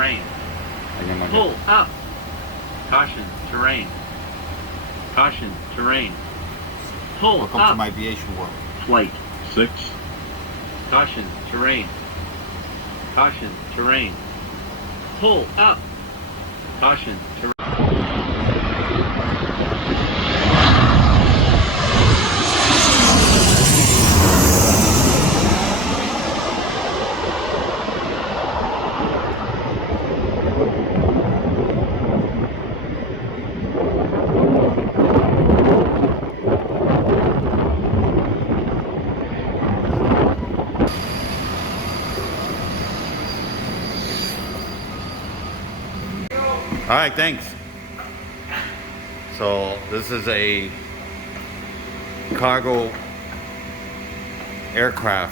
terrain. Pull up. Caution, terrain. Caution, terrain. Pull Welcome up. to my aviation world. Flight 6. Caution, terrain. Caution, terrain. Pull up. Caution, terrain. All right, thanks. So this is a cargo aircraft